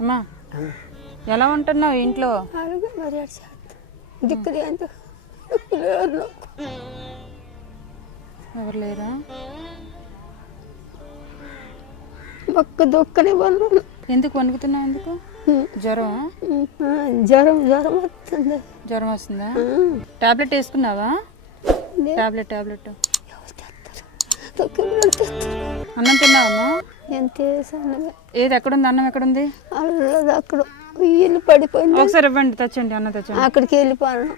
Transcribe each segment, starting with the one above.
అమ్మా ఎలా ఉంటున్నావు ఇంట్లో? ఎవరు లేరా? ఒక్క దొక్కనే వన్నాను. ఎందుకు వణుకుతున్నావు? ఎందుకు? జ్వరం జ్వరం వస్తుంది. జ్వరం వస్తుందా? టాబ్లెట్ వేసుకున్నావా? టాబ్లెట్ అన్నం తిన్నావమ్మా? ఏది ఎక్కడుంది? అన్నం ఎక్కడుంది? అక్కడ ఇల్లు పడిపోయింది. ఒకసారి ఇవ్వండి, తెచ్చండి. అన్నం తెచ్చండి. అక్కడికి వెళ్ళిపోయాను.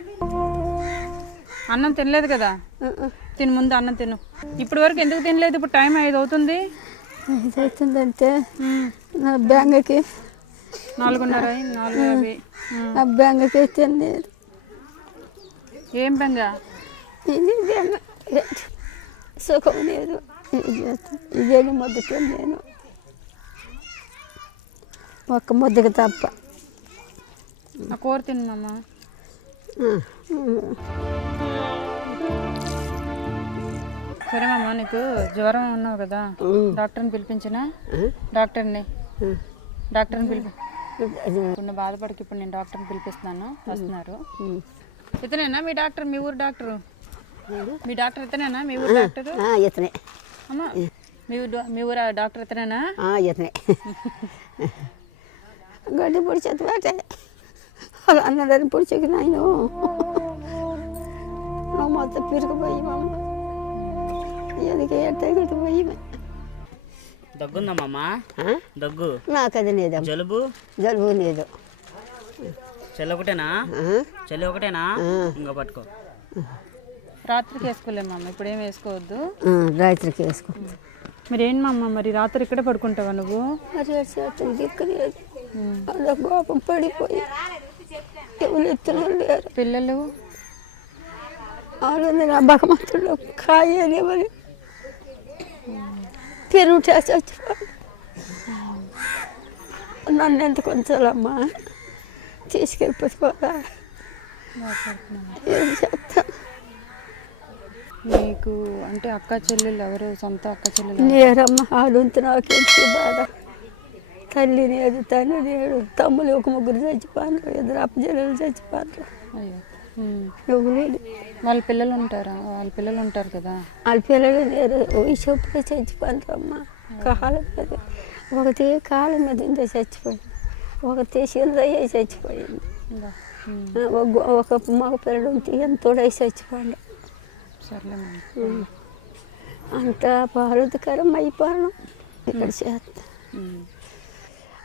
అన్నం తినలేదు కదా? తిను, ముందు అన్నం తిను. ఇప్పటి వరకు ఎందుకు తినలేదు? ఇప్పుడు టైం 5 అవుతుంది. 5 అవుతుందంటే నా బ్యాంక్కి 4:30 నా బ్యాంక్కి తినలేదు. ఏం బెంగ? ఇది బెంగ సుఖం లేదు. ఇదేని ముద్ద తిన్నాను, ఒక్క ముద్దకి తప్ప. ఆ కూర తిన్నమ్మా. సరేమమ్మా, నీకు జ్వరం ఉన్నావు కదా, డాక్టర్ని పిలిపించినా? డాక్టర్ని ఇప్పుడు బాధపడికి. ఇప్పుడు నేను డాక్టర్ని పిలిపిస్తున్నాను, వస్తున్నారు. ఇతనేనా మీ డాక్టర్? మీ ఊరు డాక్టరు? మీ డాక్టర్ ఇతనేనా? మీ ఊరు డాక్టరు? ఇతనే అమ్మా. మీ ఊరు డాక్టర్ ఇతనేనా? ఇతనే. గడ్డి పొడిచేది బేటే అలా అన్నదాన్ని పొడిచేకి నాయను నువ్వు మొత్తం పిరిగిపోయి మమ్మ ఎందుకు ఎట్టగిటి పోయి. దగ్గుందమ్మా? దగ్గు నాకు అది లేదు. జలుబు లేదు. చెల్లి ఒకటేనా? చెల్లి ఒకటేనా? ఇంకా పట్టుకో. రాత్రికి వేసుకోలేమమ్మ, ఇప్పుడు ఏం వేసుకోవద్దు. రాత్రికి వేసుకోవద్దు. మరి ఏంటమ్మా, మరి రాత్రి ఇక్కడే పడుకుంటావా నువ్వు? దిక్కులేదు, అలా కోపం పడిపోయి ఎవరు ఎత్తున లేరు. పిల్లలు వాళ్ళు నా భగవంతుడు కాయని మరి పెరుగు చేసి వచ్చిపోయి నన్ను ఎంత కొంచాలమ్మా, తీసుకెళ్ళిపోతా. ఏం చేస్తా? నీకు అంటే అక్క చెల్లెలు ఎవరు? సొంత అక్క చెల్లెలు లేరమ్మా. ఆడుంత నాకేంటి బాధ. తల్లి లేదు, తండ్రి లేడు, తమ్ములు ఒక 3 చచ్చిపోయారు, 2 అప్పచెల్లెలు చచ్చిపోయారు. అయ్యో. ఎవరు? వాళ్ళ పిల్లలు ఉంటారా? వాళ్ళ పిల్లలు ఉంటారు కదా. వాళ్ళ పిల్లలు లేరు, వయసులో చచ్చిపోయారు అమ్మ. కాలం మీద ఒకటి కాలం మీద ఉందే చచ్చిపోయింది, ఒకటి చిన్నదయ్యే చచ్చిపోయింది, ఒక మగ పిల్లలు ఉంటే ఎంతోడై చచ్చిపోయాడు. అంత బారుదకరం అయిపోయాను. ఇక్కడ చేస్తా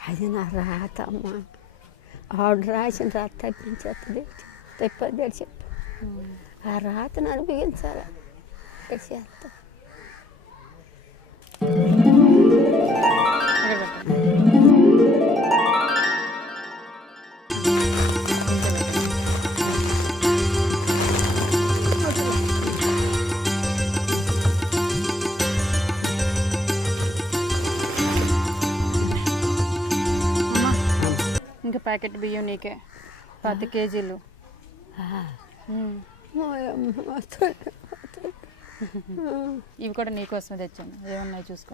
అది నా రాత అమ్మ. ఆవిడ రాసిన రాత తప్పించేస్తుంది, తప్పది చెప్పు. ఆ రాతను అనుభవించాలి. ఇక్కడ చేస్తా. ఇంకా ప్యాకెట్ బియ్యం నీకే 10 కేజీలు. ఇవి కూడా నీకోసమే తెచ్చాను, ఏమన్నాయి చూసుకో.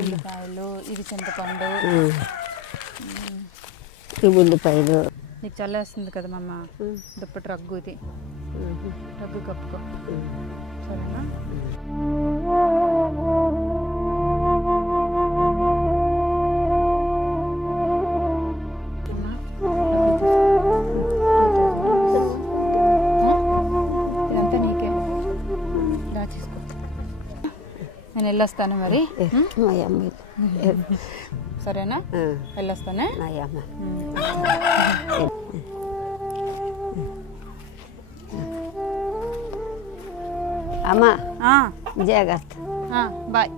ఉల్లిపాయలు, ఇది చింతపండు, ఉల్లిపాయలు. నీకు చల్లేస్తుంది కదా మమ్మ, దుప్పటి రగ్గు, ఇది రగ్గు కప్పుకో, సరేనా? నేను వెళ్ళొస్తాను మరి. సరేనా? వెళ్ళొస్తానే. అమ్మా జాగ్రత్త. బాయ్.